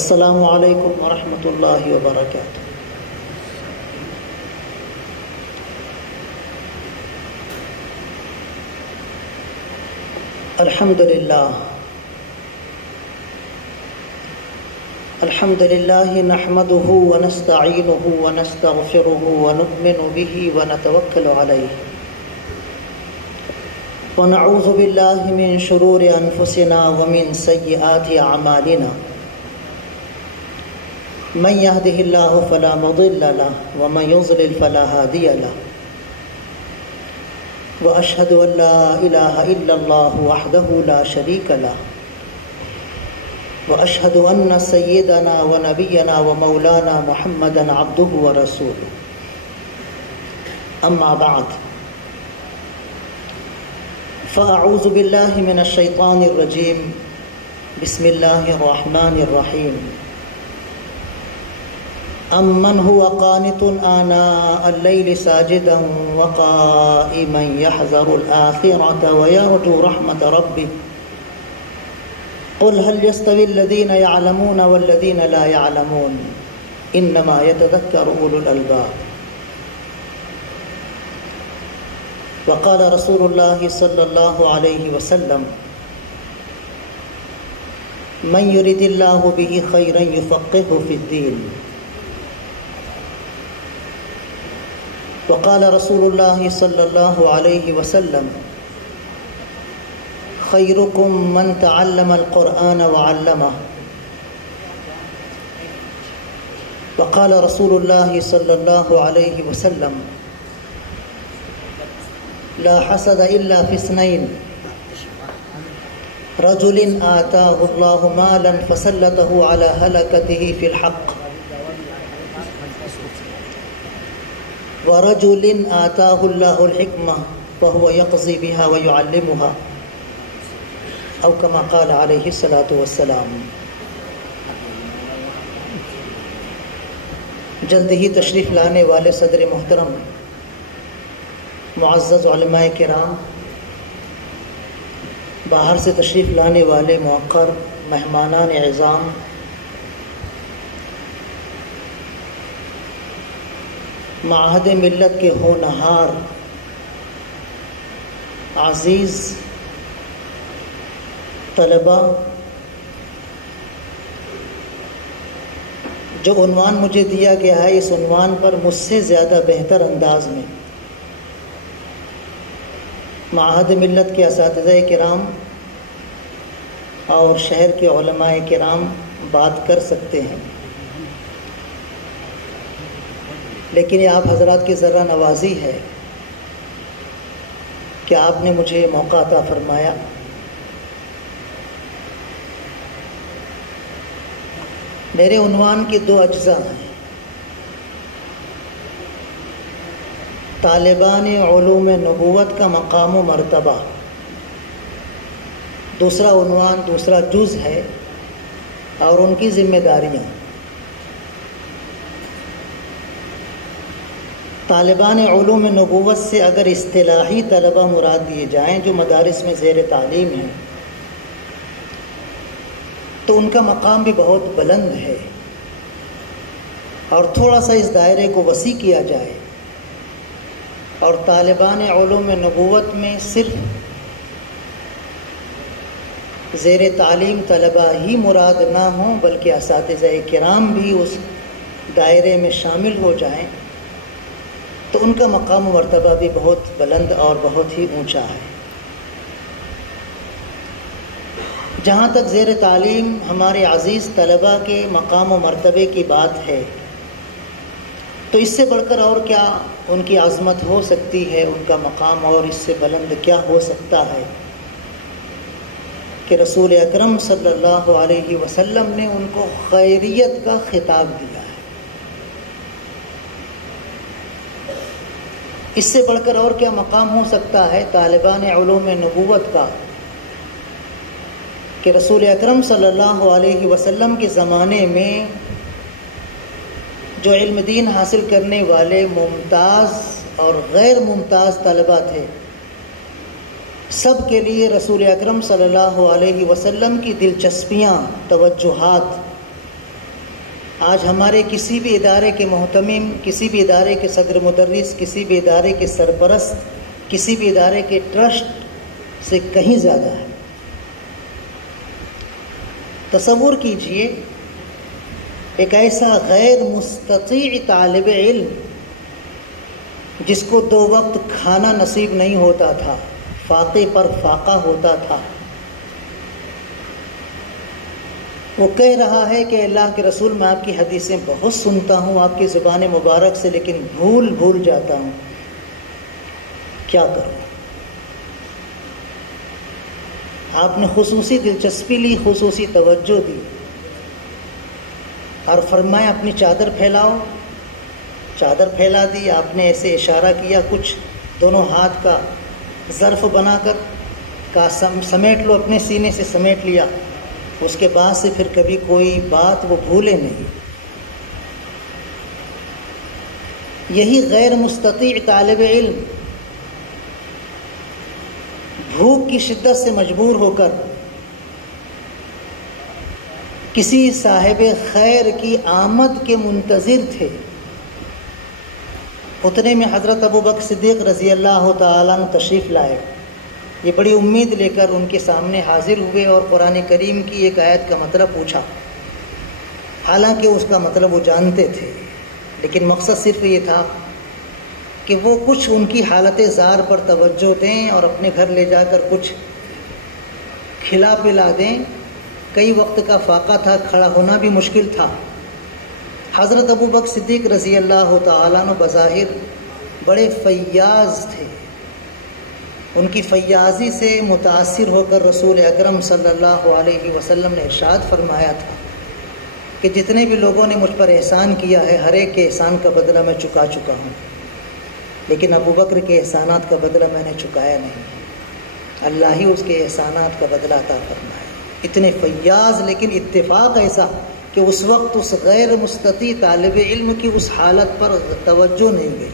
السلام علیکم ورحمۃ اللہ وبرکاتہ۔ الحمد للہ نحمده ونستعینه ونستغفره ونؤمن به ونتوکل علیہ ونعوذ باللہ من شرور انفسنا ومن سیئات اعمالنا من يهده الله فلا مضل له ومن يضلل فلا هادي له وأشهد أن لا إله إلا الله وحده لا شريك له وأشهد أن سيدنا ونبينا ومولانا محمدا عبده ورسوله أما بعد فأعوذ بالله من الشيطان الرجيم بسم الله الرحمن الرحيم أَمَّنْ هُوَ قَانِتٌ آنَاءَ اللَّيْلِ سَاجِدًا وَقَائِمًا يَحْذَرُ الْآخِرَةَ وَيَرْجُو رَحْمَةَ رَبِّهِ قُلْ هَلْ يَسْتَوِي الَّذِينَ يَعْلَمُونَ وَالَّذِينَ لَا يَعْلَمُونَ إِنَّمَا يَتَذَكَّرُ أُولُو الْأَلْبَابِ وقال رسول الله صلى الله عليه وسلم من يرد الله به خيرا يفقهه في الدين وقال رسول الله صلى الله عليه وسلم خيركم من تعلم القرآن وعلمه وقال رسول الله صلى الله عليه وسلم لا حسد إلا في اثنين رجل آتاه الله مالا فسلطه على هلكته في الحق ورجل آتاه الله الحكمة وهو يقضي بها ويعلمها أو كما قال عليه الصلاة والسلام۔ جلد ہی تشریف لانے والے صدر محترم، معزز علماء کرام، باہر سے تشریف لانے والے موقر مہمانان اعظام، معہد ملت کے ہونہار عزیز طلباء، جو عنوان مجھے دیا گیا ہے اس عنوان پر مجھ سے زیادہ بہتر انداز میں معہد ملت کے اساتذہ کرام اور شہر کے علماء کرام بات کر سکتے ہیں، لیکن یہ آپ حضرات کی ذرا نوازی ہے کہ آپ نے مجھے موقع عطا فرمایا۔ میرے عنوان کی دو اجزاء ہیں، طالبان علوم نبوت کا مقام و مرتبہ، دوسرا عنوان، دوسرا جز ہے اور ان کی ذمہ داریاں۔ طالبان علوم نبوت سے اگر اصطلاحی طلبہ مراد دیے جائیں جو مدارس میں زیر تعلیم ہیں تو ان کا مقام بھی بہت بلند ہے، اور تھوڑا سا اس دائرے کو وسیع کیا جائے اور طالبان علوم نبوت میں صرف زیر تعلیم طلبہ ہی مراد نہ ہوں بلکہ اساتذہ کرام بھی اس دائرے میں شامل ہو جائیں تو ان کا مقام و مرتبہ بھی بہت بلند اور بہت ہی اونچا ہے۔ جہاں تک زیر تعلیم ہمارے عزیز طلباء کے مقام و مرتبے کی بات ہے تو اس سے بڑھ کر اور کیا ان کی عظمت ہو سکتی ہے، ان کا مقام اور اس سے بلند کیا ہو سکتا ہے کہ رسول اکرم صلی اللہ علیہ وسلم نے ان کو خیریت کا خطاب دیا ہے۔ اس سے بڑھ کر اور کیا مقام ہو سکتا ہے طالبان علوم نبوت کا کہ رسول اکرم صلی اللہ علیہ وسلم کے زمانے میں جو علم دین حاصل کرنے والے ممتاز اور غیر ممتاز طلباء تھے، سب کے لیے رسول اکرم صلی اللہ علیہ وسلم کی دلچسپیاں، توجہات آج ہمارے کسی بھی ادارے کے محتمم، کسی بھی ادارے کے صدر مدرس، کسی بھی ادارے کے سرپرست، کسی بھی ادارے کے ٹرسٹ سے کہیں زیادہ ہے۔ تصور کیجئے ایک ایسا غیر مستطیع طالب علم جس کو 2 وقت کھانا نصیب نہیں ہوتا تھا، فاقے پر فاقہ ہوتا تھا، وہ کہہ رہا ہے کہ اللہ کے رسول میں آپ کی حدیثیں بہت سنتا ہوں آپ کی زبان مبارک سے، لیکن بھول جاتا ہوں، کیا کروں؟ آپ نے خصوصی دلچسپی لی، خصوصی توجہ دی اور فرمایا اپنی چادر پھیلاؤ۔ چادر پھیلا دی، آپ نے ایسے اشارہ کیا، کچھ دونوں ہاتھ کا ظرف بنا کر کہا سمیٹ لو، اپنے سینے سے سمیٹ لیا۔ اس کے بعد سے پھر کبھی کوئی بات وہ بھولے نہیں۔ یہی غیر مستطیع طالب علم بھوک کی شدت سے مجبور ہو کر کسی صاحب خیر کی آمد کے منتظر تھے، اتنے میں حضرت ابوبکر صدیق رضی اللہ تعالیٰ عنہ تشریف لائے۔ یہ بڑی امید لے کر ان کے سامنے حاضر ہوئے اور قرآن کریم کی ایک آیت کا مطلب پوچھا۔ حالانکہ اس کا مطلب وہ جانتے تھے، لیکن مقصد صرف یہ تھا کہ وہ کچھ ان کی حالت زار پر توجہ دیں اور اپنے گھر لے جا کر کچھ کھلا پلا دیں۔ کئی وقت کا فاقہ تھا، کھڑا ہونا بھی مشکل تھا۔ حضرت ابوبکر صدیق رضی اللہ تعالیٰ عنہ بظاہر بڑے فیاض تھے، ان کی فیاضی سے متاثر ہو کر رسول اکرم صلی اللہ علیہ وسلم نے ارشاد فرمایا تھا کہ جتنے بھی لوگوں نے مجھ پر احسان کیا ہے، ہر ایک کے احسان کا بدلہ میں چکا چکا ہوں، لیکن ابوبکر کے احسانات کا بدلہ میں نے چکایا نہیں، اللہ ہی اس کے احسانات کا بدلہ عطا فرمائے۔ اتنے فیاض، لیکن اتفاق ایسا کہ اس وقت اس غیر مستطیع طالب علم کی اس حالت پر توجہ نہیں گئی،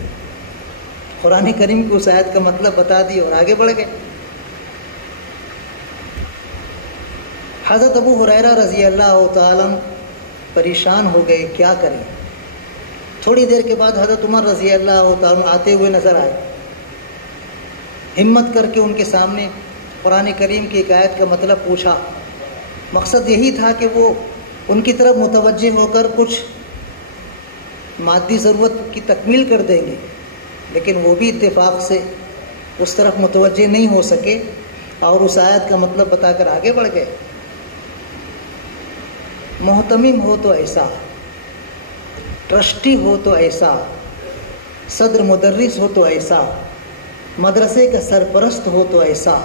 قرآن کریم کی اس آیت کا مطلب بتا دی اور آگے بڑھ گئے۔ حضرت ابو ہریرہ رضی اللہ تعالیٰ پریشان ہو گئے، کیا کریں؟ تھوڑی دیر کے بعد حضرت عمر رضی اللہ تعالیٰ آتے ہوئے نظر آئے، ہمت کر کے ان کے سامنے قرآن کریم کی ایک آیت کا مطلب پوچھا۔ مقصد یہی تھا کہ وہ ان کی طرف متوجہ ہو کر کچھ مادی ضرورت کی تکمیل کر دیں گے، لیکن وہ بھی اتفاق سے اس طرف متوجہ نہیں ہو سکے اور اس آیت کا مطلب بتا کر آگے بڑھ گئے۔ محتمم ہو تو ایسا، ٹرسٹی ہو تو ایسا، صدر مدرس ہو تو ایسا، مدرسے کا سرپرست ہو تو ایسا،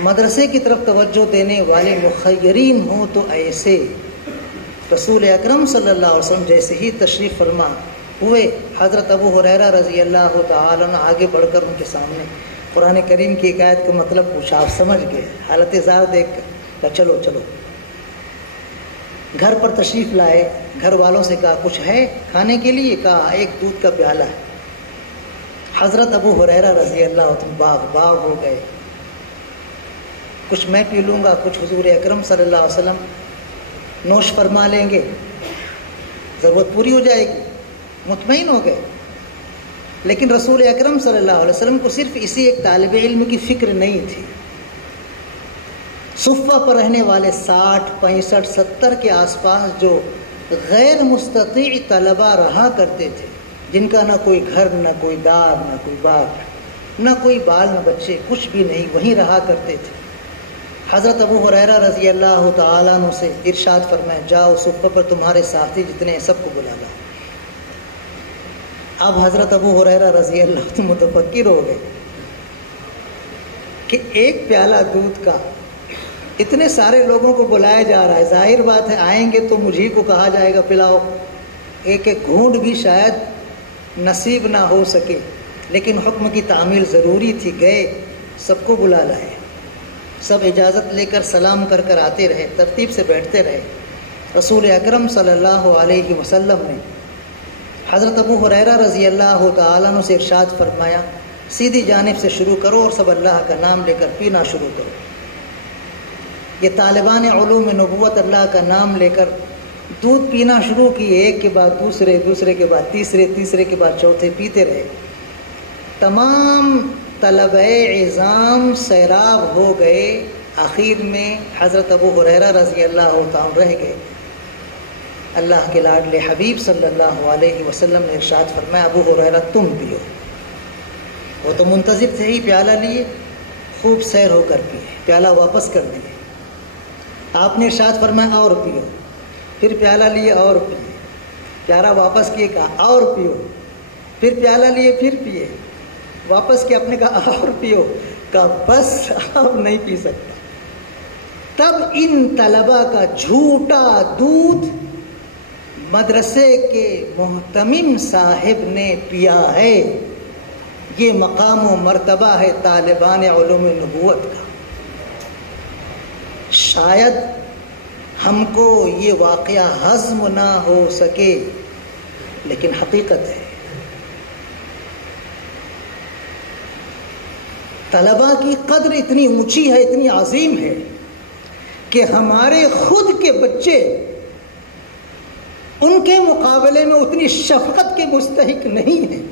مدرسے کی طرف توجہ دینے والے مخیرین ہوں تو ایسے۔ رسول اکرم صلی اللہ علیہ وسلم جیسے ہی تشریف فرما ہوئے، حضرت ابو ہریرہ رضی اللہ تعالیٰ عنہ آگے بڑھ کر ان کے سامنے قرآن کریم کی ایک آیت کا مطلب پوچھا۔ آپ سمجھ گئے، حالت زار دیکھ کر کہا چلو چلو۔ گھر پر تشریف لائے، گھر والوں سے کہا کچھ ہے کھانے کے لیے؟ کہا ایک دودھ کا پیالہ ہے۔ حضرت ابو ہریرہ رضی اللہ عنہ باغ ہو گئے، کچھ میں پی لوں گا، کچھ حضور اکرم صلی اللہ علیہ وسلم نوش فرما لیں گے، ضرورت پوری ہو جائے گی، مطمئن ہو گئے۔ لیکن رسول اکرم صلی اللہ علیہ وسلم کو صرف اسی ایک طالب علم کی فکر نہیں تھی۔ صفہ پر رہنے والے 60، 65، 70 کے آس پاس جو غیر مستطیع طلبہ رہا کرتے تھے، جن کا نہ کوئی گھر، نہ کوئی دار، نہ کوئی باپ، نہ کوئی بال، نہ بچے، کچھ بھی نہیں، وہیں رہا کرتے تھے۔ حضرت ابو ہریرہ رضی اللہ تعالیٰ عنہ سے ارشاد فرمائے، جاؤ صفہ پر تمہارے ساتھی جتنے ہیں سب کو بلا لاؤ۔ اب حضرت ابو ہریرہ رضی اللہ عنہ متفکر ہو گئے کہ ایک پیالہ دودھ کا اتنے سارے لوگوں کو بلایا جا رہا ہے، ظاہر بات ہے آئیں گے تو مجھے کو کہا جائے گا پلاؤ، ایک ایک گھونٹ بھی شاید نصیب نہ ہو سکے، لیکن حکم کی تعمیل ضروری تھی۔ گئے، سب کو بلا لائے، سب اجازت لے کر سلام کر کر آتے رہے، ترتیب سے بیٹھتے رہے۔ رسول اکرم صلی اللہ علیہ وسلم نے حضرت ابو ہریرہ رضی اللہ تعالیٰ عنہ سے ارشاد فرمایا، سیدھی جانب سے شروع کرو اور سب اللہ کا نام لے کر پینا شروع کرو۔ یہ طالبان علوم نبوت اللہ کا نام لے کر دودھ پینا شروع کیے، ایک کے بعد دوسرے، دوسرے کے بعد تیسرے، تیسرے کے بعد چوتھے، پیتے رہے۔ تمام طلبہ عظام سیراب ہو گئے، آخر میں حضرت ابو ہریرہ رضی اللہ تعالیٰ رہ گئے۔ اللہ کے لاڈلے حبیب صلی اللہ علیہ وسلم نے ارشاد فرمایا ابو ہریرہ تم پیو۔ وہ تو منتظر تھے ہی، پیالہ لیے، خوب سیر ہو کر پیے، پیالہ واپس کر دیے۔ آپ نے ارشاد فرمایا اور پیو، پھر پیالہ لیے اور پیے، پیالہ واپس کیے، کہا اور پیو، پھر پیالہ لیے، پھر پیے، واپس کیا، اپنے کہا اور پیو، کہا بس اب نہیں پی سکتا۔ تب ان طلبہ کا جھوٹا دودھ مدرسے کے محتمم صاحب نے پیا ہے۔ یہ مقام و مرتبہ ہے طالبان علوم نبوت کا۔ شاید ہم کو یہ واقعہ ہضم نہ ہو سکے، لیکن حقیقت ہے۔ طلباء کی قدر اتنی اونچی ہے، اتنی عظیم ہے کہ ہمارے خود کے بچے ان کے مقابلے میں اتنی شفقت کے مستحق نہیں ہیں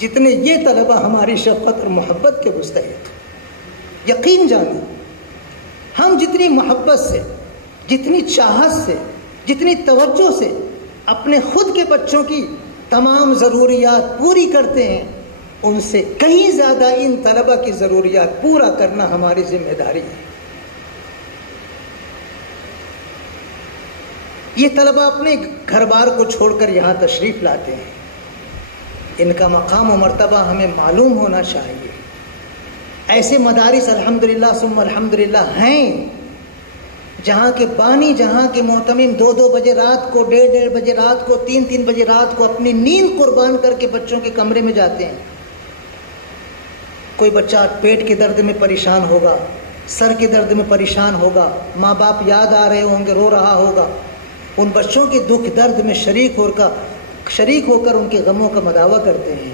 جتنے یہ طلباء ہماری شفقت اور محبت کے مستحق۔ یقین جانیں، ہم جتنی محبت سے، جتنی چاہت سے، جتنی توجہ سے اپنے خود کے بچوں کی تمام ضروریات پوری کرتے ہیں، ان سے کہیں زیادہ ان طلباء کی ضروریات پورا کرنا ہماری ذمہ داری ہے۔ یہ طلباء اپنے گھر بار کو چھوڑ کر یہاں تشریف لاتے ہیں، ان کا مقام و مرتبہ ہمیں معلوم ہونا چاہیے۔ ایسے مدارس الحمدللہ ثم الحمدللہ ہیں جہاں کے بانی، جہاں کے محتمم 2 بجے رات کو، 1:30 بجے رات کو، 3 بجے رات کو اپنی نیند قربان کر کے بچوں کے کمرے میں جاتے ہیں۔ کوئی بچہ پیٹ کے درد میں پریشان ہوگا، سر کے درد میں پریشان ہوگا، ماں باپ یاد آ رہے ہوں گے، رو رہا ہوگا، ان بچوں کے دکھ درد میں شریک ہو کر ان کے غموں کا مداوع کرتے ہیں۔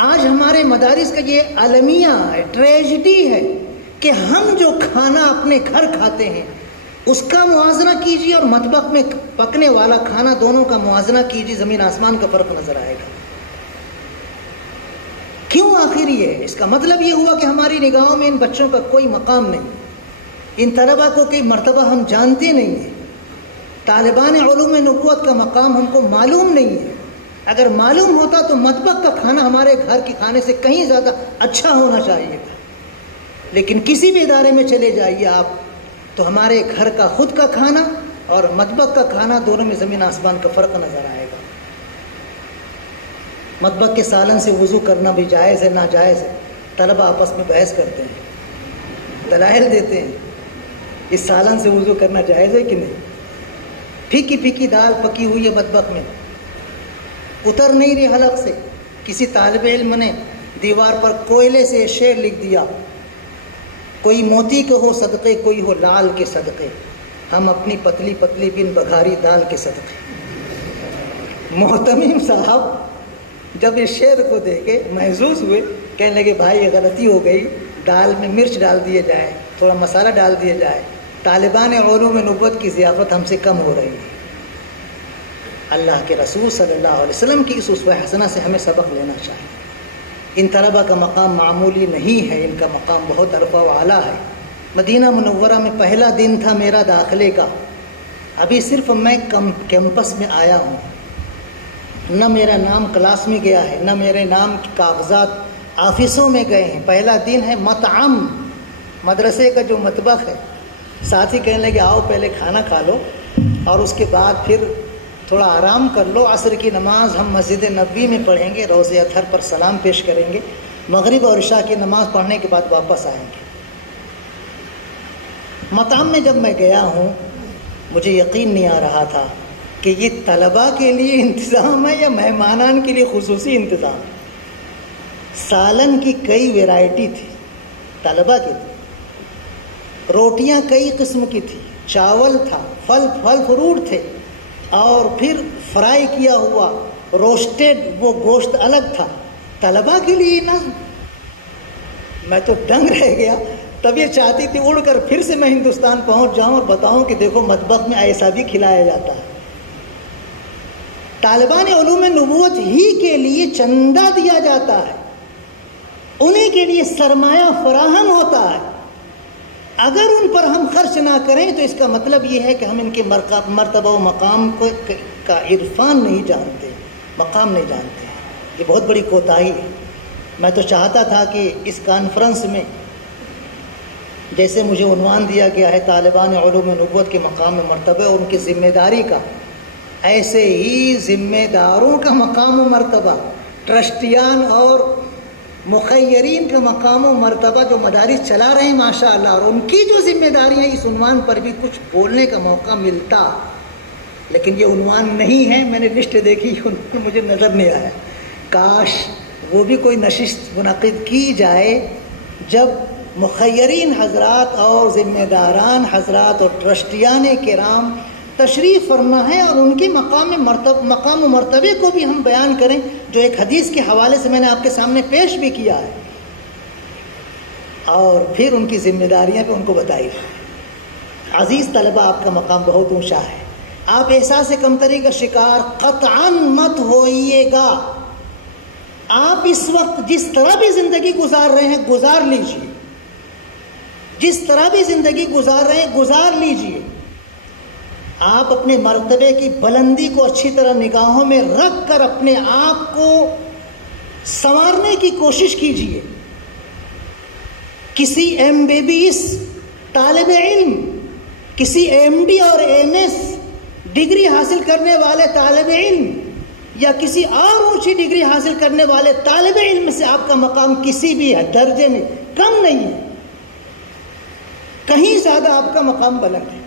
آج ہمارے مدارس کا یہ المیہ ہے، ٹریجڈی ہے کہ ہم جو کھانا اپنے گھر کھاتے ہیں اس کا موازنہ کیجیے اور مطبخ میں پکنے والا کھانا، دونوں کا موازنہ کیجیے، زمین آسمان کا فرق نظر آئے گا۔ کیوں آخر یہ؟ اس کا مطلب یہ ہوا کہ ہماری نگاہوں میں ان بچوں کا کوئی مقام نہیں، ان طلباء کو کوئی مرتبہ ہم جانتے نہیں ہیں، طالبان علوم نبوت کا مقام ہم کو معلوم نہیں ہے۔ اگر معلوم ہوتا تو مطبخ کا کھانا ہمارے گھر کے کھانے سے کہیں زیادہ اچھا ہونا چاہیے تھا، لیکن کسی بھی ادارے میں چلے جائیے آپ تو ہمارے گھر کا خود کا کھانا اور مطبخ کا کھانا، دونوں میں زمین آسمان کا فرق نظر آئے گا۔ مطبخ کے سالن سے وضو کرنا بھی جائز ہے ناجائز ہے، طلبہ آپس میں بحث کرتے ہیں، دلائل دیتے ہیں، اس سالن سے وضو کرنا جائز ہے کہ نہیں؟ پھیکی پھیکی دال پکی ہوئی ہے مطبخ میں، اتر نہیں رہی حلق سے، کسی طالب علم نے دیوار پر کوئلے سے شعر لکھ دیا، کوئی موتی کے ہو صدقے، کوئی ہو لال کے صدقے، ہم اپنی پتلی پتلی بن بگھاری دال کے صدقے۔ محتمم صاحب جب اس شعر کو دیکھے محظوظ ہوئے، کہنے لگے بھائی یہ غلطی ہو گئی، دال میں مرچ ڈال دیے جائے، تھوڑا مسالہ ڈال دیا جائے، طالبان علوم نبوت کی ضیافت ہم سے کم ہو رہی ہے۔ اللہ کے رسول صلی اللہ علیہ وسلم کی اس اسوہ حسنہ سے ہمیں سبق لینا چاہیے۔ ان طلبہ کا مقام معمولی نہیں ہے، ان کا مقام بہت عرفہ و اعلیٰ ہے۔ مدینہ منورہ میں پہلا دن تھا میرا داخلے کا، ابھی صرف میں کیمپس میں آیا ہوں، نہ میرا نام کلاس میں گیا ہے، نہ میرے نام کے کاغذات آفسوں میں گئے ہیں۔ پہلا دن ہے مطعم، مدرسے کا جو مطبخ ہے۔ ساتھی کہنے لگے آؤ پہلے کھانا کھا لو اور اس کے بعد پھر تھوڑا آرام کر لو، عصر کی نماز ہم مسجد نبوی میں پڑھیں گے، روضہ اطہر پر سلام پیش کریں گے، مغرب اور عشاء کی نماز پڑھنے کے بعد واپس آئیں گے۔ مطعم میں جب میں گیا ہوں مجھے یقین نہیں آ رہا تھا کہ یہ طلباء کے لیے انتظام ہے یا مہمانان کے لیے خصوصی انتظام ہے۔ سالن کی کئی ویرائٹی تھی طلباء کے لیے، روٹیاں کئی قسم کی تھی، چاول تھا، پھل فروٹ تھے، اور پھر فرائی کیا ہوا روسٹڈ وہ گوشت الگ تھا۔ طلباء کے لیے نظم، میں تو دنگ رہ گیا تب یہ چاہتی تھی اڑ کر پھر سے میں ہندوستان پہنچ جاؤں اور بتاؤں کہ دیکھو مطبخ میں ایسا بھی کھلایا جاتا ہے۔ طالبان علوم نبوت ہی کے لیے چندہ دیا جاتا ہے، انہیں کے لیے سرمایہ فراہم ہوتا ہے۔ اگر ان پر ہم خرچ نہ کریں تو اس کا مطلب یہ ہے کہ ہم ان کے مرتبہ و مقام کا عرفان نہیں جانتے، مقام نہیں جانتے۔ یہ بہت بڑی کوتاہی ہے۔ میں تو چاہتا تھا کہ اس کانفرنس میں جیسے مجھے عنوان دیا گیا ہے طالبان علوم نبوت کے مقام و مرتبہ اور ان کی ذمہ داری کا، ایسے ہی ذمہ داروں کا مقام و مرتبہ، ٹرسٹیان اور مخیرین کا مقام و مرتبہ جو مدارس چلا رہے ہیں ماشاءاللہ، اور ان کی جو ذمہ داری ہے، اس عنوان پر بھی کچھ بولنے کا موقع ملتا، لیکن یہ عنوان نہیں ہے۔ میں نے لسٹ دیکھی، عنوان مجھے نظر نہیں آیا۔ کاش وہ بھی کوئی نشست منعقد کی جائے جب مخیرین حضرات اور ذمہ داران حضرات اور ٹرسٹیان کرام تشریف فرما ہے، اور ان کے مقام و مرتبے کو بھی ہم بیان کریں، جو ایک حدیث کے حوالے سے میں نے آپ کے سامنے پیش بھی کیا ہے، اور پھر ان کی ذمہ داریاں بھی ان کو بتائی۔ عزیز طلبہ، آپ کا مقام بہت اونچا ہے، آپ احساس کمتری کا شکار قطعاً مت ہوئیے گا۔ آپ اس وقت جس طرح بھی زندگی گزار رہے ہیں گزار لیجئے، جس طرح بھی زندگی گزار رہے ہیں گزار لیجئے۔ آپ اپنے مرتبے کی بلندی کو اچھی طرح نگاہوں میں رکھ کر اپنے آپ کو سنوارنے کی کوشش کیجیے۔ کسی MBBS طالب علم، کسی MD اور MS ڈگری حاصل کرنے والے طالب علم یا کسی اور اونچی ڈگری حاصل کرنے والے طالب علم سے آپ کا مقام کسی بھی درجے میں کم نہیں ہے، کہیں زیادہ آپ کا مقام بلند ہے۔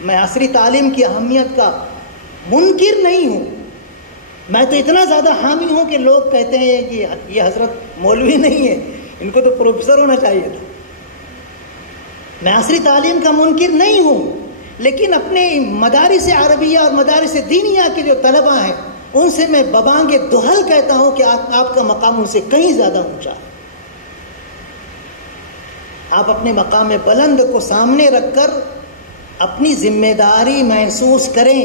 میں عصری تعلیم کی اہمیت کا منکر نہیں ہوں، میں تو اتنا زیادہ حامی ہوں کہ لوگ کہتے ہیں کہ یہ حضرت مولوی نہیں ہے، ان کو تو پروفیسر ہونا چاہیے تھا۔ میں عصری تعلیم کا منکر نہیں ہوں، لیکن اپنے مدارس عربیہ اور مدارس دینیہ کے جو طلبہ ہیں ان سے میں ببانگ دہل کہتا ہوں کہ آپ کا مقام ان سے کہیں زیادہ اونچا ہے۔ آپ اپنے مقام بلند کو سامنے رکھ کر اپنی ذمہ داری محسوس کریں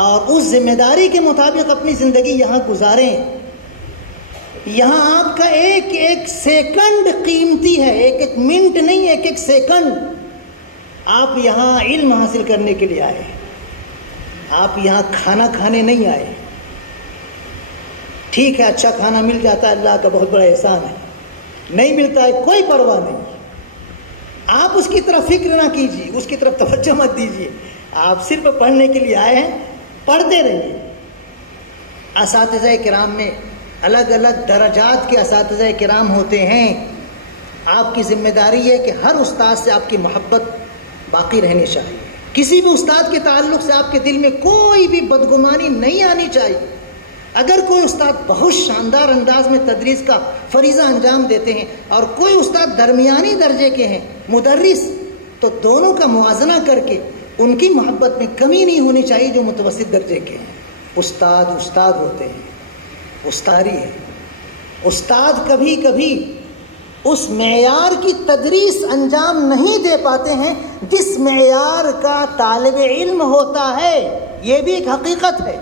اور اس ذمہ داری کے مطابق اپنی زندگی یہاں گزاریں۔ یہاں آپ کا ایک ایک سیکنڈ قیمتی ہے، ایک ایک منٹ نہیں، ایک ایک سیکنڈ۔ آپ یہاں علم حاصل کرنے کے لیے آئے، آپ یہاں کھانا کھانے نہیں آئے۔ ٹھیک ہے، اچھا کھانا مل جاتا ہے، اللہ کا بہت بڑا احسان ہے، نہیں ملتا ہے کوئی پرواہ نہیں، آپ اس کی طرف فکر نہ کیجیے، اس کی طرف توجہ مت دیجیے۔ آپ صرف پڑھنے کے لیے آئے ہیں، پڑھتے رہیے۔ اساتذہ کرام میں الگ الگ درجات کے اساتذہ کرام ہوتے ہیں۔ آپ کی ذمہ داری ہے کہ ہر استاد سے آپ کی محبت باقی رہنی چاہیے، کسی بھی استاد کے تعلق سے آپ کے دل میں کوئی بھی بدگمانی نہیں آنی چاہیے۔ اگر کوئی استاد بہت شاندار انداز میں تدریس کا فریضہ انجام دیتے ہیں اور کوئی استاد درمیانی درجے کے ہیں مدرس، تو دونوں کا موازنہ کر کے ان کی محبت میں کمی نہیں ہونی چاہیے جو متوسط درجے کے ہیں۔ استاد استاد ہوتے ہیں، استاری ہے۔ استاد کبھی کبھی اس معیار کی تدریس انجام نہیں دے پاتے ہیں جس معیار کا طالب علم ہوتا ہے، یہ بھی ایک حقیقت ہے،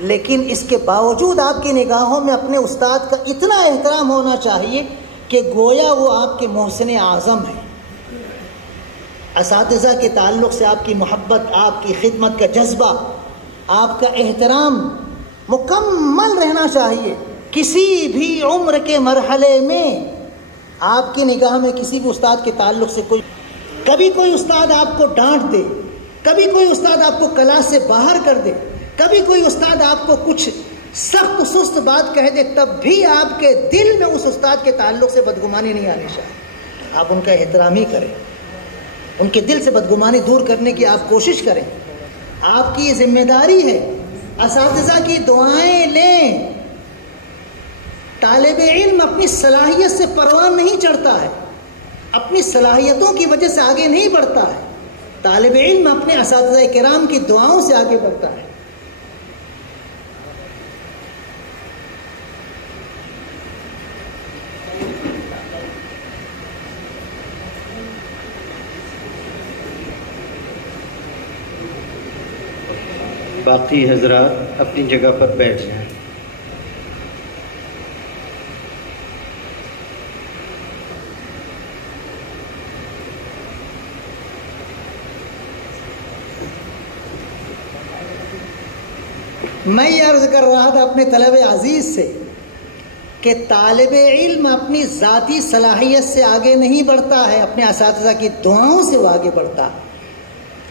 لیکن اس کے باوجود آپ کی نگاہوں میں اپنے استاد کا اتنا احترام ہونا چاہیے کہ گویا وہ آپ کے محسن اعظم ہیں۔ اساتذہ کے تعلق سے آپ کی محبت، آپ کی خدمت کا جذبہ، آپ کا احترام مکمل رہنا چاہیے۔ کسی بھی عمر کے مرحلے میں آپ کی نگاہ میں کسی بھی استاد کے تعلق سے کبھی کوئی استاد آپ کو ڈانٹ دے، کبھی کوئی استاد آپ کو کلاس سے باہر کر دے، کبھی کوئی استاد آپ کو کچھ سخت سست بات کہہ دے، تب بھی آپ کے دل میں اس استاد کے تعلق سے بدگمانی نہیں آنی چاہیے۔ آپ ان کا احترام ہی کریں، ان کے دل سے بدگمانی دور کرنے کی آپ کوشش کریں۔ آپ کی یہ ذمہ داری ہے۔ اساتذہ کی دعائیں لیں۔ طالب علم اپنی صلاحیت سے پروان نہیں چڑھتا ہے، اپنی صلاحیتوں کی وجہ سے آگے نہیں بڑھتا ہے۔ طالب علم اپنے اساتذہ کرام کی دعاؤں سے آگے بڑھتا ہے۔ باقی حضرات اپنی جگہ پر بیٹھ جائیں۔ میں یہ عرض کر رہا تھا اپنے طلب عزیز سے کہ طالب علم اپنی ذاتی صلاحیت سے آگے نہیں بڑھتا ہے، اپنے اساتذہ کی دعاؤں سے وہ آگے بڑھتا ہے۔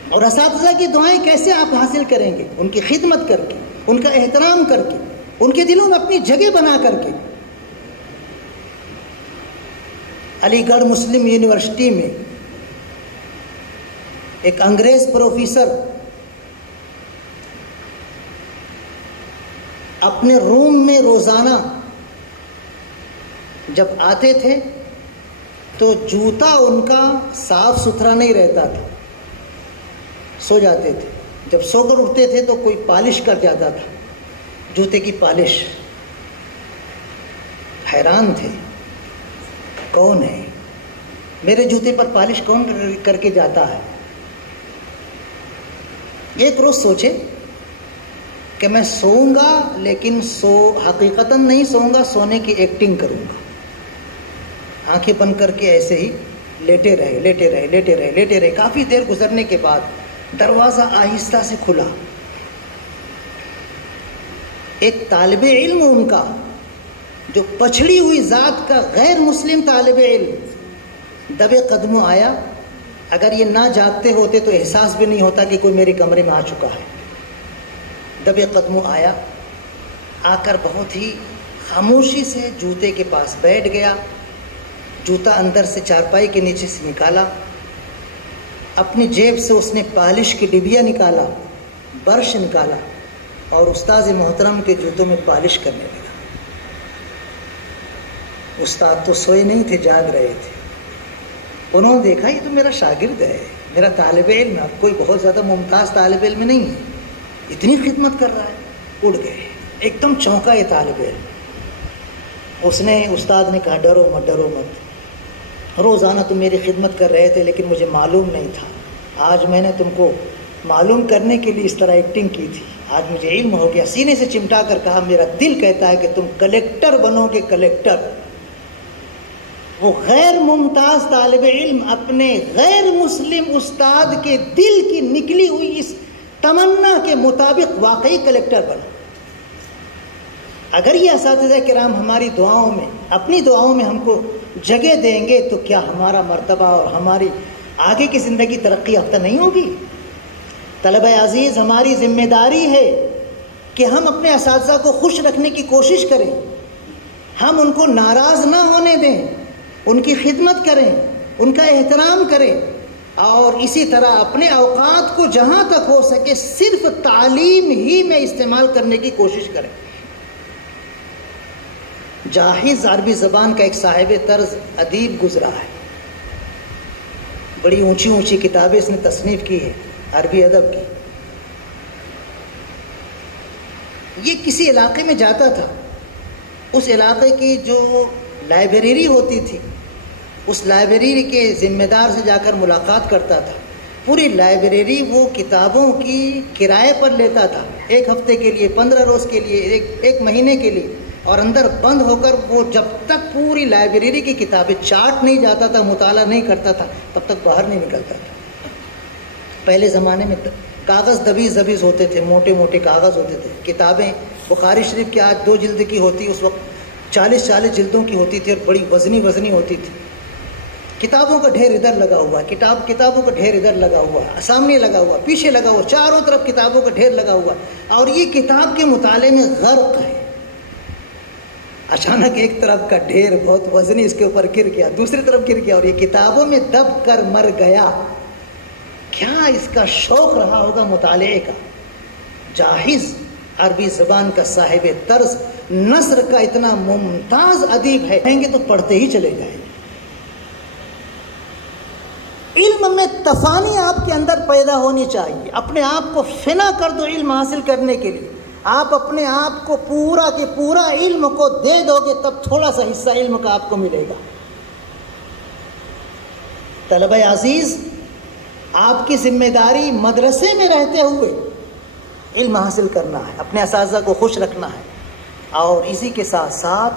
اور اساتذہ کی دعائیں کیسے آپ حاصل کریں گے؟ ان کی خدمت کر کے، ان کا احترام کر کے، ان کے دلوں میں اپنی جگہ بنا کر کے۔ علی گڑھ مسلم یونیورسٹی میں ایک انگریز پروفیسر اپنے روم میں روزانہ جب آتے تھے تو جوتا ان کا صاف ستھرا نہیں رہتا تھا، سو جاتے تھے، جب سو کر اٹھتے تھے تو کوئی پالش کر جاتا تھا، جوتے کی پالش۔ حیران تھے، کون ہے میرے جوتے پر پالش کون کر کے جاتا ہے؟ ایک روز سوچے کہ میں سوؤں گا، لیکن حقیقتاً نہیں سوؤں گا، سونے کی ایکٹنگ کروں گا۔ آنکھیں بند کر کے ایسے ہی لیٹے رہے۔ کافی دیر گزرنے کے بعد دروازہ آہستہ سے کھلا۔ ایک طالب علم ان کا، جو پچھڑی ہوئی ذات کا غیر مسلم طالب علم، دبے قدموں آیا۔ اگر یہ نہ جاگتے ہوتے تو احساس بھی نہیں ہوتا کہ کوئی میرے کمرے میں آ چکا ہے۔ دبے قدموں آیا، آ کر بہت ہی خاموشی سے جوتے کے پاس بیٹھ گیا، جوتا اندر سے چارپائی کے نیچے سے نکالا، اپنی جیب سے اس نے پالش کی ڈبیا نکالا، برش نکالا اور استاذ محترم کے جوتوں میں پالش کرنے لگا۔ استاد تو سوئے نہیں تھے، جاگ رہے تھے۔ انہوں نے دیکھا یہ تو میرا شاگرد ہے، میرا طالب علم ہے، کوئی بہت زیادہ ممتاز طالب علم نہیں ہے، اتنی خدمت کر رہا ہے۔ اڑ گئے، ایک دم چونکا یہ طالب علم۔ استاد نے کہا ڈرو مت، روزانہ تم میری خدمت کر رہے تھے لیکن مجھے معلوم نہیں تھا، آج میں نے تم کو معلوم کرنے کے لیے اس طرح ایکٹنگ کی تھی، آج مجھے علم ہو گیا۔ سینے سے چمٹا کر کہا میرا دل کہتا ہے کہ تم کلیکٹر بنو گے، کلیکٹر۔ وہ غیر ممتاز طالب علم اپنے غیر مسلم استاد کے دل کی نکلی ہوئی اس تمنا کے مطابق واقعی کلیکٹر بنا۔ اگر یہ اساتذہ کرام ہماری دعاؤں میں، اپنی دعاؤں میں ہم کو جگہ دیں گے تو کیا ہمارا مرتبہ اور ہماری آگے کی زندگی ترقی یافتہ نہیں ہوگی؟ طلبہ عزیز، ہماری ذمہ داری ہے کہ ہم اپنے اساتذہ کو خوش رکھنے کی کوشش کریں، ہم ان کو ناراض نہ ہونے دیں، ان کی خدمت کریں، ان کا احترام کریں، اور اسی طرح اپنے اوقات کو جہاں تک ہو سکے صرف تعلیم ہی میں استعمال کرنے کی کوشش کریں۔ جاحظ عربی زبان کا ایک صاحب طرز ادیب گزرا ہے، بڑی اونچی اونچی کتابیں اس نے تصنیف کی ہے عربی ادب کی۔ یہ کسی علاقے میں جاتا تھا، اس علاقے کی جو لائبریری ہوتی تھی، اس لائبریری کے ذمہ دار سے جا کر ملاقات کرتا تھا۔ پوری لائبریری وہ کتابوں کی کرائے پر لیتا تھا، 1 ہفتے کے لیے، 15 روز کے لیے، ایک مہینے کے لیے، اور اندر بند ہو کر وہ جب تک پوری لائبریری کی کتابیں چاٹ نہیں جاتا تھا، مطالعہ نہیں کرتا تھا، تب تک باہر نہیں نکلتا تھا۔ پہلے زمانے میں کاغذ دبیز ہوتے تھے، موٹے موٹے کاغذ ہوتے تھے۔ کتابیں بخاری شریف کی آج 2 جلد کی ہوتی، اس وقت 40 جلدوں کی ہوتی تھی اور بڑی وزنی ہوتی تھی۔ کتابوں کا ڈھیر ادھر لگا ہوا، کتابوں کا ڈھیر ادھر لگا ہوا، سامنے لگا ہوا، پیچھے لگا ہوا، چاروں طرف کتابوں کا ڈھیر لگا ہوا، اور یہ کتاب کے مطالعے میں غرق ہے۔ اچانک ایک طرف کا ڈھیر بہت وزنی اس کے اوپر گر گیا، دوسری طرف گر گیا، اور یہ کتابوں میں دب کر مر گیا۔ کیا اس کا شوق رہا ہوگا مطالعے کا؟ جاحظ عربی زبان کا صاحب طرز، نثر کا اتنا ممتاز ادیب ہے، کہیں گے تو پڑھتے ہی چلے جائیں۔ علم میں تفانی آپ کے اندر پیدا ہونی چاہیے، اپنے آپ کو فنا کر دو علم حاصل کرنے کے لیے۔ آپ اپنے آپ کو پورا کے پورا علم کو دے دو گے تب تھوڑا سا حصہ علم کا آپ کو ملے گا۔ طلبہ عزیز، آپ کی ذمہ داری مدرسے میں رہتے ہوئے علم حاصل کرنا ہے، اپنے اساتذہ کو خوش رکھنا ہے، اور اسی کے ساتھ ساتھ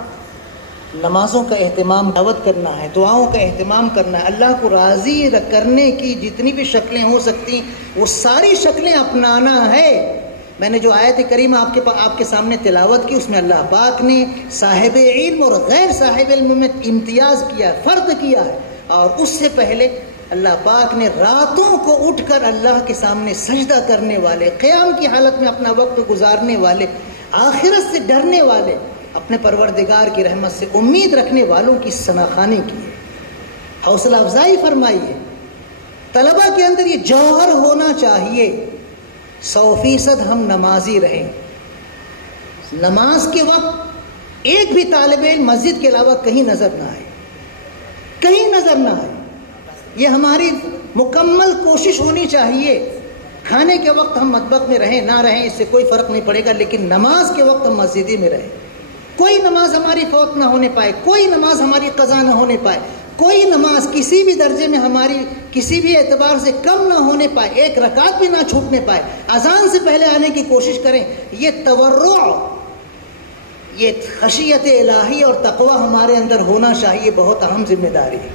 نمازوں کا اہتمام، دعوت کرنا ہے، دعاؤں کا اہتمام کرنا ہے، اللہ کو راضی کرنے کی جتنی بھی شکلیں ہو سکتی وہ ساری شکلیں اپنانا ہے۔ میں نے جو آیت کریمہ آپ کے سامنے تلاوت کی، اس میں اللہ پاک نے صاحب علم اور غیر صاحب علم میں امتیاز کیا ہے، فرق کیا ہے، اور اس سے پہلے اللہ پاک نے راتوں کو اٹھ کر اللہ کے سامنے سجدہ کرنے والے، قیام کی حالت میں اپنا وقت گزارنے والے، آخرت سے ڈرنے والے، اپنے پروردگار کی رحمت سے امید رکھنے والوں کی ثناخوانی کی ہے، حوصلہ افزائی فرمائی ہے۔ طلبہ کے اندر یہ جوہر ہونا چاہیے، 100% ہم نمازی رہیں۔ نماز کے وقت ایک بھی طالب علم مسجد کے علاوہ کہیں نظر نہ آئے، کہیں نظر نہ آئے، یہ ہماری مکمل کوشش ہونی چاہیے۔ کھانے کے وقت ہم مطبخ میں رہیں نہ رہیں اس سے کوئی فرق نہیں پڑے گا، لیکن نماز کے وقت ہم مسجد میں رہیں، کوئی نماز ہماری فوت نہ ہونے پائے، کوئی نماز ہماری قضا نہ ہونے پائے، کوئی نماز کسی بھی درجے میں ہماری کسی بھی اعتبار سے کم نہ ہونے پائے، ایک رکعت بھی نہ چھوٹنے پائے، اذان سے پہلے آنے کی کوشش کریں۔ یہ تورع، یہ خشیت الہی اور تقوی ہمارے اندر ہونا چاہیے، بہت اہم ذمہ داری ہے۔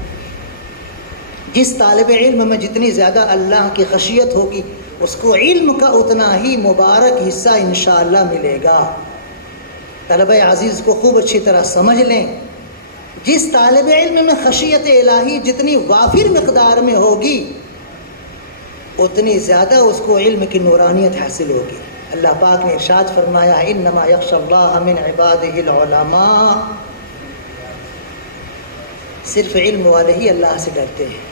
جس طالب علم میں جتنی زیادہ اللہ کی خشیت ہوگی، اس کو علم کا اتنا ہی مبارک حصہ انشاءاللہ ملے گا۔ طلبہ عزیز کو خوب اچھی طرح سمجھ لیں، جس طالب علم میں خشیت الہی جتنی وافر مقدار میں ہوگی، اتنی زیادہ اس کو علم کی نورانیت حاصل ہوگی۔ اللہ پاک نے ارشاد فرمایا، انما یخشی اللہ من عبادہ العلماء، صرف علم والے ہی اللہ سے ڈرتے ہیں۔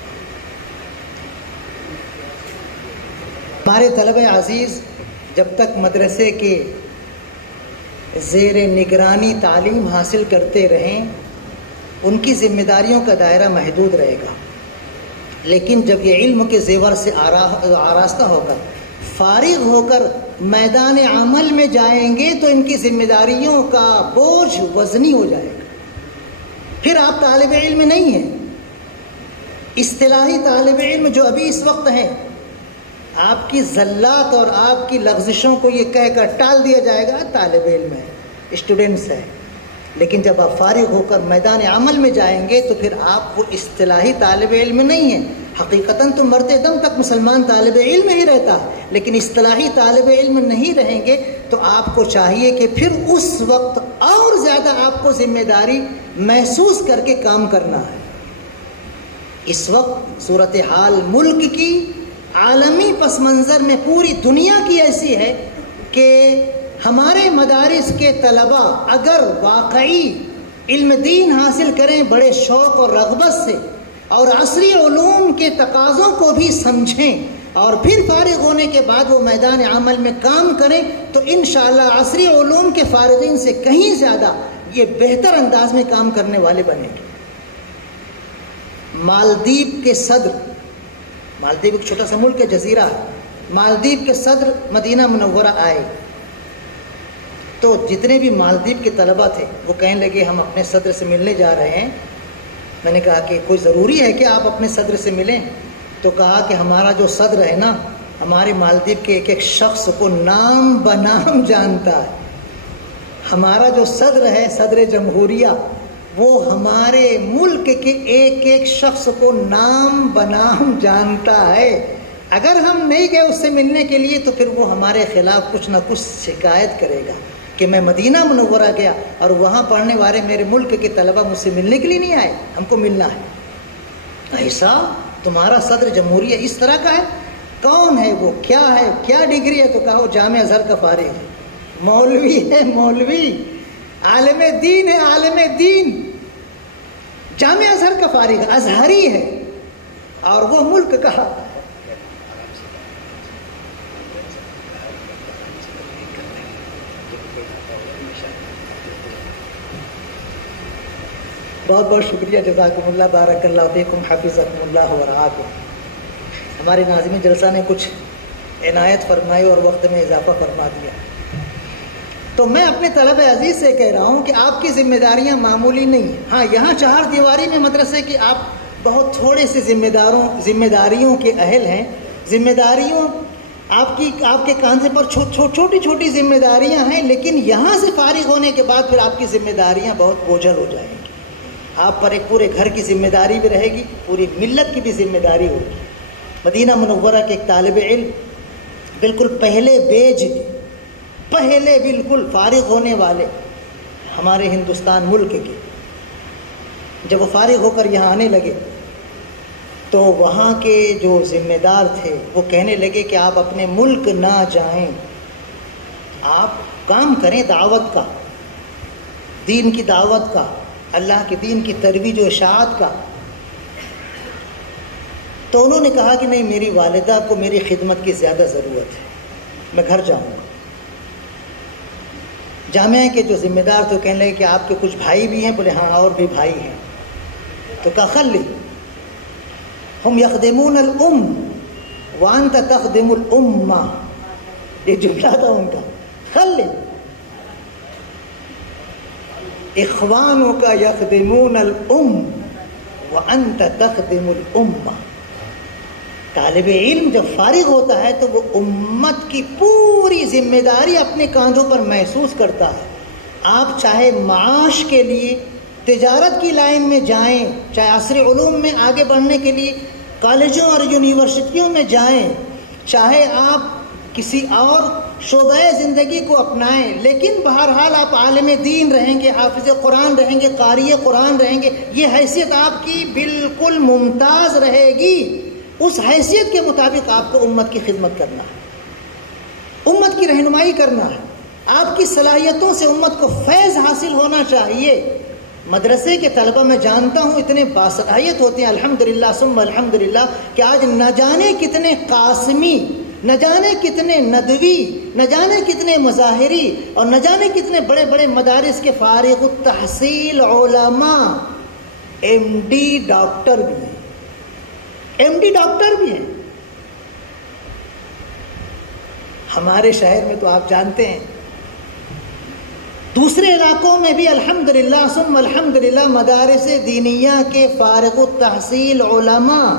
ہمارے طلبہ عزیز جب تک مدرسے کے زیر نگرانی تعلیم حاصل کرتے رہیں، ان کی ذمہ داریوں کا دائرہ محدود رہے گا، لیکن جب یہ علم کے زیور سے آراستہ ہو کر، فارغ ہو کر میدان عمل میں جائیں گے تو ان کی ذمہ داریوں کا بوجھ وزنی ہو جائے گا۔ پھر آپ طالب علم نہیں ہیں، اصطلاحی طالب علم جو ابھی اس وقت ہیں، آپ کی زلات اور آپ کی لغزشوں کو یہ کہہ کر ٹال دیا جائے گا طالب علم ہے، اسٹوڈنٹس ہے، لیکن جب آپ فارغ ہو کر میدان عمل میں جائیں گے تو پھر آپ وہ اصطلاحی طالب علم نہیں ہیں۔ حقیقتاً تو مرتے دم تک مسلمان طالب علم ہی رہتا ہے، لیکن اصطلاحی طالب علم نہیں رہیں گے تو آپ کو چاہیے کہ پھر اس وقت اور زیادہ آپ کو ذمہ داری محسوس کر کے کام کرنا ہے۔ اس وقت صورتحال ملک کی، عالمی پس منظر میں پوری دنیا کی ایسی ہے کہ ہمارے مدارس کے طلباء اگر واقعی علم دین حاصل کریں بڑے شوق اور رغبت سے، اور عصری علوم کے تقاضوں کو بھی سمجھیں، اور پھر فارغ ہونے کے بعد وہ میدان عمل میں کام کریں، تو انشاءاللہ عصری علوم کے فارغین سے کہیں زیادہ یہ بہتر انداز میں کام کرنے والے بنیں گے۔ مالدیپ کے صدر، مالدیپ ایک چھوٹا سا ملک ہے، جزیرہ، مالدیپ کے صدر مدینہ منورہ آئے تو جتنے بھی مالدیپ کے طلبہ تھے وہ کہنے لگے ہم اپنے صدر سے ملنے جا رہے ہیں۔ میں نے کہا کہ کوئی ضروری ہے کہ آپ اپنے صدر سے ملیں؟ تو کہا کہ ہمارا جو صدر ہے نا، ہمارے مالدیپ کے ایک ایک شخص کو نام بنام جانتا ہے۔ ہمارا جو صدر ہے، صدر جمہوریہ، وہ ہمارے ملک کے ایک ایک شخص کو نام بنام جانتا ہے۔ اگر ہم نہیں گئے اس سے ملنے کے لیے تو پھر وہ ہمارے خلاف کچھ نہ کچھ شکایت کرے گا کہ میں مدینہ منورہ گیا اور وہاں پڑھنے والے میرے ملک کے طلبہ مجھ سے ملنے کے لیے نہیں آئے، ہم کو ملنا ہے۔ ایسا تمہارا صدر جمہوریہ اس طرح کا ہے؟ کون ہے وہ، کیا ہے، کیا ڈگری ہے؟ تو کہا وہ جامعہ ازہر کا فارغ ہے، مولوی ہے، مولوی، عالم دین ہے، عالم دین، جامعہ ازہر کا فارغ ہے، ازہری ہے، اور وہ ملک کا بہت بہت شکریہ، جزاکم اللہ، بارک اللہ فیکم، حفظکم اللہ ورعاکم۔ ہمارے ناظمین جلسہ نے کچھ عنایت فرمائی اور وقت میں اضافہ فرما دیا، تو میں اپنے طلبہ عزیز سے کہہ رہا ہوں کہ آپ کی ذمہ داریاں معمولی نہیں ہیں۔ ہاں، یہاں چہار دیواری میں مدرسے کی آپ بہت تھوڑے سے ذمہ داریوں کے اہل ہیں، ذمہ داریوں آپ کے کاندھے پر چھوٹی چھوٹی ذمہ داریاں ہیں، لیکن یہاں سے فارغ ہونے کے بعد پھر آپ کی ذمہ داریاں بہت بوجھل ہو جائیں گی. آپ پر ایک پورے گھر کی ذمہ داری بھی رہے گی، پوری ملت کی بھی ذمہ داری ہوگی. مدینہ منورہ کے ایک طالب علم بالکل پہلے بالکل فارغ ہونے والے ہمارے ہندوستان ملک کے، جب وہ فارغ ہو کر یہاں آنے لگے تو وہاں کے جو ذمہ دار تھے وہ کہنے لگے کہ آپ اپنے ملک نہ جائیں، آپ کام کریں دعوت کا، دین کی دعوت کا، اللہ کے دین کی ترویج و اشاعت کا. تو انہوں نے کہا کہ نہیں، میری والدہ کو میری خدمت کی زیادہ ضرورت ہے، میں گھر جاؤں گا. جامعہ کے جو ذمہ دار تھے وہ کہنے لگے کہ آپ کے کچھ بھائی بھی ہیں؟ بولے ہاں اور بھی بھائی ہیں. تو کہا خلی ہم یخدمون الام وانت تخدم الامہ، یہ جملہ تھا ان کا. خلی اخوانک یخدمون الام وانت تخدم الامہ. طالب علم جب فارغ ہوتا ہے تو وہ امت کی پوری ذمہ داری اپنے کاندھوں پر محسوس کرتا ہے. آپ چاہے معاش کے لیے تجارت کی لائن میں جائیں، چاہے عصر علوم میں آگے بڑھنے کے لیے کالجوں اور یونیورسٹیوں میں جائیں، چاہے آپ کسی اور شعبۂ زندگی کو اپنائیں، لیکن بہرحال آپ عالم دین رہیں گے، حافظ قرآن رہیں گے، قاری قرآن رہیں گے. یہ حیثیت آپ کی بالکل ممتاز رہے گی. اس حیثیت کے مطابق آپ کو امت کی خدمت کرنا ہے، امت کی رہنمائی کرنا ہے. آپ کی صلاحیتوں سے امت کو فیض حاصل ہونا چاہیے. مدرسے کے طلبہ میں جانتا ہوں اتنے باصلاحیت ہوتے ہیں الحمدللہ ثم الحمدللہ کہ آج نہ جانے کتنے قاسمی، نہ جانے کتنے ندوی، نہ جانے کتنے مظاہری اور نہ جانے کتنے بڑے بڑے مدارس کے فارغ التحصیل علماء ایم ڈی ڈاکٹر بھی ہیں، بھی ہیں. ہمارے شہر میں تو آپ جانتے ہیں، دوسرے علاقوں میں بھی الحمدللہ ثم الحمدللہ مدارس دینیہ کے فارغ التحصیل علماء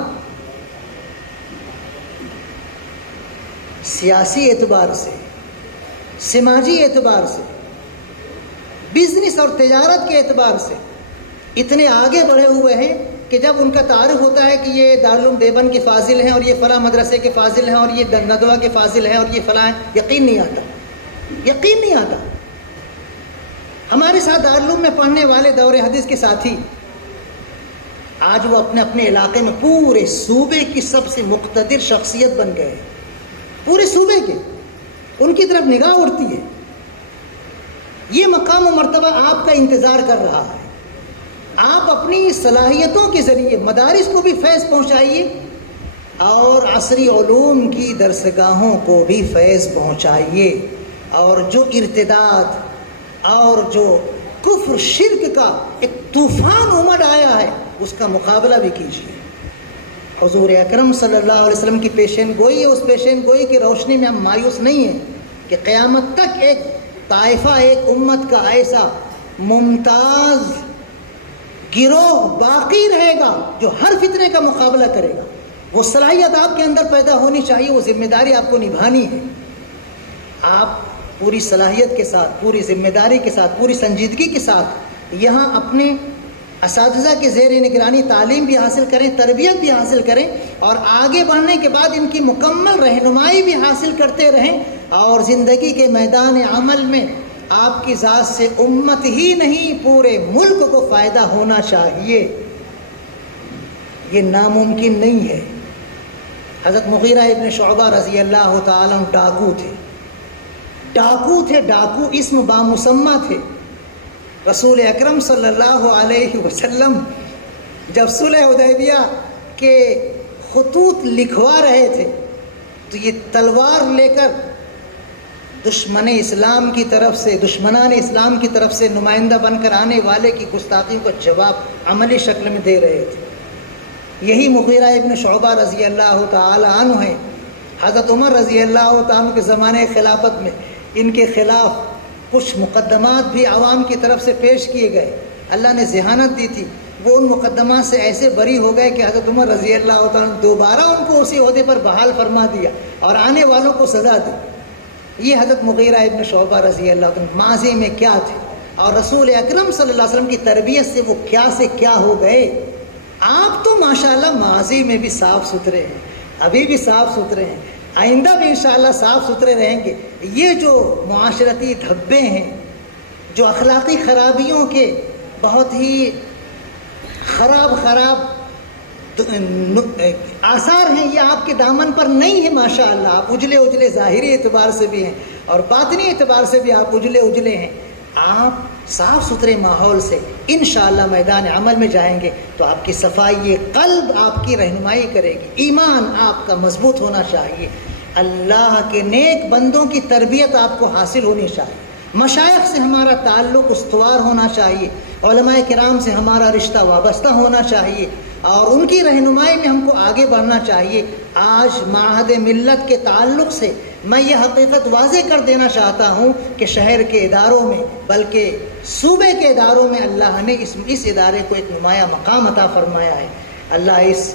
سیاسی اعتبار سے، سماجی اعتبار سے، بزنس اور تجارت کے اعتبار سے اتنے آگے بڑھے ہوئے ہیں کہ جب ان کا تعارف ہوتا ہے کہ یہ دارالعلوم دیوبند کے فاضل ہیں اور یہ فلاں مدرسے کے فاضل ہیں اور یہ ندوہ کے فاضل ہیں اور یہ فلاں ہیں، یقین نہیں آتا. ہمارے ساتھ دارالعلوم میں پڑھنے والے دور حدیث کے ساتھی آج وہ اپنے اپنے علاقے میں پورے صوبے کی سب سے مقتدر شخصیت بن گئے ہیں. پورے صوبے کے ان کی طرف نگاہ اڑتی ہے. یہ مقام و مرتبہ آپ کا انتظار کر رہا ہے. آپ اپنی صلاحیتوں کے ذریعے مدارس کو بھی فیض پہنچائیے اور عصری علوم کی درسگاہوں کو بھی فیض پہنچائیے. اور جو ارتداد اور جو کفر شرک کا ایک طوفان امڑ آیا ہے اس کا مقابلہ بھی کیجیے. حضور اکرم صلی اللہ علیہ وسلم کی پیشین گوئی ہے. اس پیشین گوئی کی روشنی میں ہم مایوس نہیں ہیں کہ قیامت تک ایک طائفہ، ایک امت کا ایسا ممتاز گروہ باقی رہے گا جو ہر فتنے کا مقابلہ کرے گا. وہ صلاحیت آپ کے اندر پیدا ہونی چاہیے، وہ ذمہ داری آپ کو نبھانی ہے. آپ پوری صلاحیت کے ساتھ، پوری ذمہ داری کے ساتھ، پوری سنجیدگی کے ساتھ یہاں اپنے اساتذہ کے زیر نگرانی تعلیم بھی حاصل کریں، تربیت بھی حاصل کریں اور آگے بڑھنے کے بعد ان کی مکمل رہنمائی بھی حاصل کرتے رہیں. اور زندگی کے میدان عمل میں آپ کی ذات سے امت ہی نہیں پورے ملک کو فائدہ ہونا چاہیے. یہ ناممکن نہیں ہے. حضرت مغیرہ ابن شعبہ رضی اللہ تعالیٰ عنہ ڈاکو تھے. ڈاکو اسم بامسمہ تھے. رسول اکرم صلی اللہ علیہ وسلم جب صلح حدیبیہ کے خطوط لکھوا رہے تھے تو یہ تلوار لے کر دشمنان اسلام کی طرف سے نمائندہ بن کر آنے والے کی گستاخیوں کا جواب عملی شکل میں دے رہے تھے. یہی مغیرہ ابن شعبہ رضی اللہ تعالی عنہ ہیں. حضرت عمر رضی اللہ تعالی عنہ کے زمانے خلافت میں ان کے خلاف کچھ مقدمات بھی عوام کی طرف سے پیش کیے گئے. اللہ نے ذہانت دی تھی وہ ان مقدمات سے ایسے بری ہو گئے کہ حضرت عمر رضی اللہ تعالیٰ نے دوبارہ ان کو اسی عہدے پر بحال فرما دیا اور آنے والوں کو سزا دی۔ یہ حضرت مغیرہ ابن شعبہ رضی اللہ عنہ ماضی میں کیا تھے اور رسول اکرم صلی اللہ علیہ وسلم کی تربیت سے وہ کیا سے کیا ہو گئے۔ آپ تو ماشاءاللہ ماضی میں بھی صاف ستھرے ہیں، ابھی بھی صاف ستھرے ہیں، آئندہ بھی انشاءاللہ صاف ستھرے رہیں گے۔ یہ جو معاشرتی دھبے ہیں، جو اخلاقی خرابیوں کے بہت ہی خراب آثار ہیں، یہ آپ کے دامن پر نہیں ہے ماشاءاللہ۔ آپ اجلے اجلے ظاہری اعتبار سے بھی ہیں اور باطنی اعتبار سے بھی آپ اجلے اجلے ہیں۔ آپ صاف ستھرے ماحول سے انشاءاللہ میدان عمل میں جائیں گے تو آپ کی صفائی قلب آپ کی رہنمائی کرے گی، ایمان آپ کا مضبوط ہونا چاہیے، اللہ کے نیک بندوں کی تربیت آپ کو حاصل ہونی چاہیے، مشائخ سے ہمارا تعلق استوار ہونا چاہیے، علماء کرام سے ہمارا رشتہ وابستہ ہونا چاہیے اور ان کی رہنمائی میں ہم کو آگے بڑھنا چاہیے۔ آج معہد ملت کے تعلق سے میں یہ حقیقت واضح کر دینا چاہتا ہوں کہ شہر کے اداروں میں بلکہ صوبے کے اداروں میں اللہ نے اس ادارے کو ایک نمایاں مقام عطا فرمایا ہے۔ اللہ اس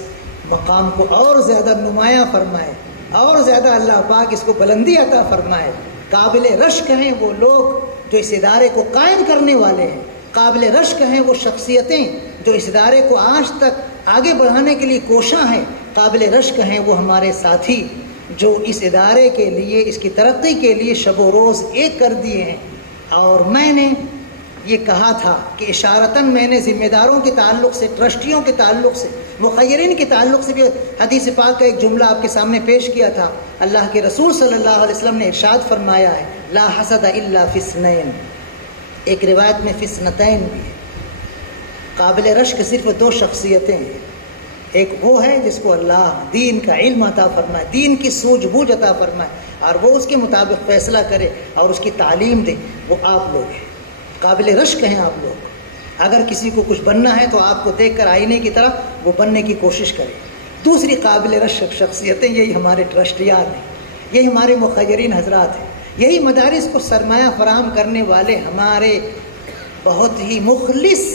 مقام کو اور زیادہ نمایاں فرمائے، اور زیادہ اللہ پاک اس کو بلندی عطا فرمائے۔ قابل رشک ہیں وہ لوگ جو اس ادارے کو قائم کرنے والے ہیں، قابل رشک ہیں وہ شخصیتیں جو اس ادارے کو آج تک آگے بڑھانے کے لیے کوشاں ہیں، قابل رشک ہیں وہ ہمارے ساتھی جو اس ادارے کے لیے، اس کی ترقی کے لیے شب و روز ایک کر دیے ہیں۔ اور میں نے یہ کہا تھا کہ اشارتاً میں نے ذمہ داروں کے تعلق سے، ٹرسٹیوں کے تعلق سے، مخیرین کے تعلق سے بھی حدیث پاک کا ایک جملہ آپ کے سامنے پیش کیا تھا۔ اللہ کے رسول صلی اللہ علیہ وسلم نے ارشاد فرمایا ہے لا حسد الا فی اثنین، ایک روایت میں فی اثنتین بھی ہے۔ قابل رشک صرف دو شخصیتیں ہیں، ایک وہ ہے جس کو اللہ دین کا علم عطا فرمائے، دین کی سوجھ بوجھ عطا فرمائے اور وہ اس کے مطابق فیصلہ کرے اور اس کی تعلیم دے، وہ آپ لوگ ہیں، قابل رشک ہیں آپ لوگ۔ اگر کسی کو کچھ بننا ہے تو آپ کو دیکھ کر آئینے کی طرح وہ بننے کی کوشش کرے۔ دوسری قابل رشک شخصیتیں یہی ہمارے ٹرسٹیان ہیں، یہی ہمارے مخیرین حضرات ہیں، یہی مدارس کو سرمایہ فراہم کرنے والے ہمارے بہت ہی مخلص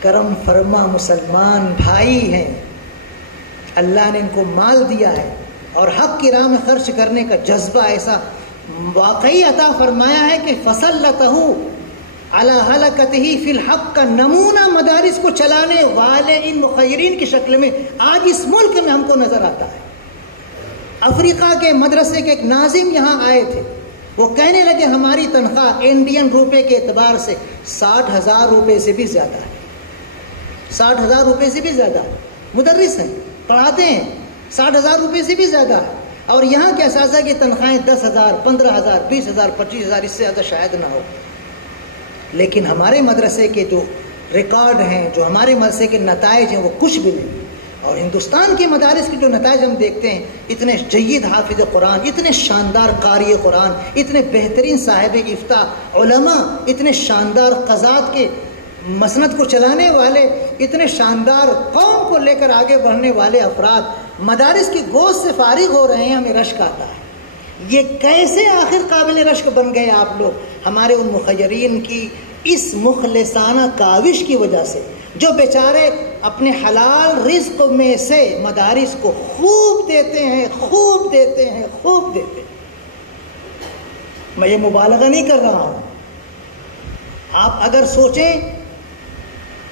کرم فرما مسلمان بھائی ہیں۔ اللہ نے ان کو مال دیا ہے اور حق کی راہ میں خرچ کرنے کا جذبہ ایسا واقعی عطا فرمایا ہے کہ فصلتہ علی حلقتہ فی الحق کا نمونہ مدارس کو چلانے والے ان مخیرین کی شکل میں آج اس ملک میں ہم کو نظر آتا ہے۔ افریقہ کے مدرسے کے ایک ناظم یہاں آئے تھے، وہ کہنے لگے ہماری تنخواہ انڈین روپے کے اعتبار سے 60,000 روپے سے بھی زیادہ ہے، 60,000 روپے سے بھی زیادہ ہے۔ مدرس ہیں، پڑھاتے ہیں، 60,000 روپے سے بھی زیادہ ہے، اور یہاں کے اساتذہ کی تنخواہیں 10,000 15,000 20,000 25,000 اس سے زیادہ شاید نہ ہو۔ لیکن ہمارے مدرسے کے جو ریکارڈ ہیں، جو ہمارے مدرسے کے نتائج ہیں، وہ کچھ بھی نہیں۔ اور ہندوستان کے مدارس کے جو نتائج ہم دیکھتے ہیں، اتنے جید حافظ قرآن، اتنے شاندار قاری قرآن، اتنے بہترین صاحب افتاء علماء، اتنے شاندار قضات کے مسند کو چلانے والے، اتنے شاندار قوم کو لے کر آگے بڑھنے والے افراد مدارس کی گوشت سے فارغ ہو رہے ہیں، ہمیں رشک آتا ہے۔ یہ کیسے آخر قابل رشک بن گئے آپ لوگ؟ ہمارے ان مخیرین کی اس مخلصانہ کاوش کی وجہ سے، جو بیچارے اپنے حلال رزق میں سے مدارس کو خوب دیتے ہیں، خوب دیتے ہیں، خوب دیتے ہیں۔ میں یہ مبالغہ نہیں کر رہا ہوں، آپ اگر سوچیں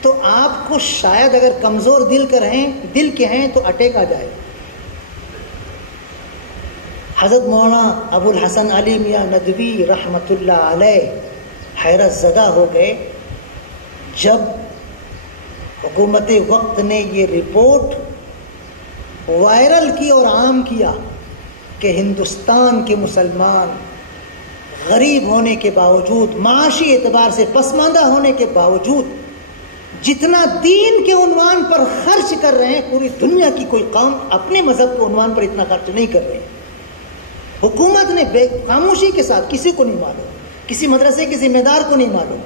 تو آپ کو شاید اگر کمزور دل کے ہیں تو اٹیک آ جائے۔ حضرت مولانا ابو الحسن علی میاں ندوی رحمۃ اللہ علیہ حیرت زدہ ہو گئے جب حکومت وقت نے یہ رپورٹ وائرل کی اور عام کیا کہ ہندوستان کے مسلمان غریب ہونے کے باوجود، معاشی اعتبار سے پسماندہ ہونے کے باوجود، جتنا دین کے عنوان پر خرچ کر رہے ہیں، پوری دنیا کی کوئی قوم اپنے مذہب کے عنوان پر اتنا خرچ نہیں کر رہے۔ حکومت نے بے خاموشی کے ساتھ، کسی کو نہیں معلوم، کسی مدرسے کے ذمہ دار کو نہیں معلوم،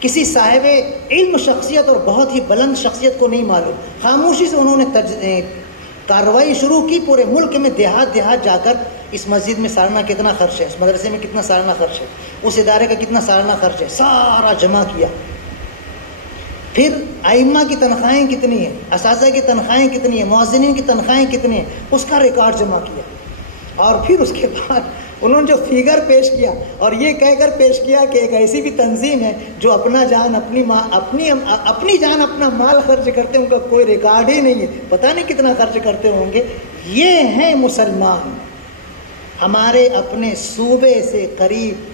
کسی صاحب علم شخصیت اور بہت ہی بلند شخصیت کو نہیں معلوم، خاموشی سے انہوں نے کارروائی شروع کی۔ پورے ملک میں دیہات جا کر اس مسجد میں سالانہ کتنا خرچ ہے، اس مدرسے میں کتنا سالانہ خرچ ہے، اس ادارے کا کتنا سالانہ خرچ ہے، سارا جمع کیا۔ پھر ائمہ کی تنخواہیں کتنی ہیں، اساتذہ کی تنخواہیں کتنی ہیں، مؤذنین کی تنخواہیں کتنی ہیں، اس کا ریکارڈ جمع کیا، اور پھر اس کے بعد انہوں نے جو فگر پیش کیا اور یہ کہہ کر پیش کیا کہ ایک ایسی بھی تنظیم ہے جو اپنا جان اپنی جان اپنا مال خرچ کرتے ہیں، ان کا کوئی ریکارڈ ہی نہیں ہے، پتہ نہیں کتنا خرچ کرتے ہوں گے۔ یہ ہیں مسلمان۔ ہمارے اپنے صوبے سے قریب،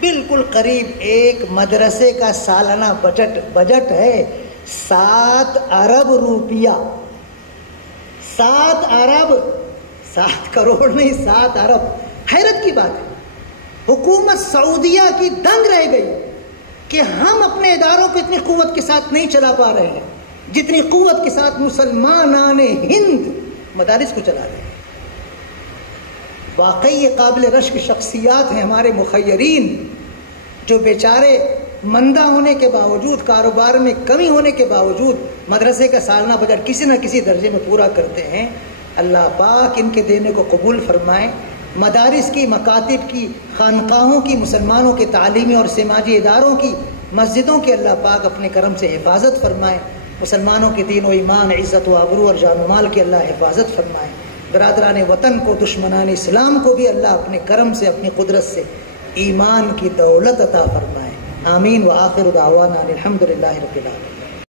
بالکل قریب ایک مدرسے کا سالانہ بجٹ ہے 7 ارب روپیہ۔ 7 ارب، 7 کروڑ نہیں، 7 ارب۔ حیرت کی بات ہے، حکومت سعودیہ کی دنگ رہ گئی کہ ہم اپنے اداروں کو اتنی قوت کے ساتھ نہیں چلا پا رہے ہیں جتنی قوت کے ساتھ مسلمانان ہند مدارس کو چلا رہے ہیں۔ واقعی یہ قابل رشک شخصیات ہیں ہمارے مخیرین، جو بیچارے مندہ ہونے کے باوجود، کاروبار میں کمی ہونے کے باوجود مدرسے کا سالانہ بجٹ کسی نہ کسی درجے میں پورا کرتے ہیں۔ اللہ پاک ان کے دینے کو قبول فرمائے۔ مدارس کی، مکاتب کی، خانقاہوں کی، مسلمانوں کے تعلیمی اور سماجی اداروں کی، مسجدوں کے اللہ پاک اپنے کرم سے حفاظت فرمائے۔ مسلمانوں کے دین و ایمان، عزت و آبرو اور جان و مال کی اللہ حفاظت فرمائے۔ برادران وطن کو، دشمنان اسلام کو بھی اللہ اپنے کرم سے، اپنی قدرت سے ایمان کی دولت عطا فرمائے۔ آمین۔ وآخر دعوانا الحمدللہ رب العالمین۔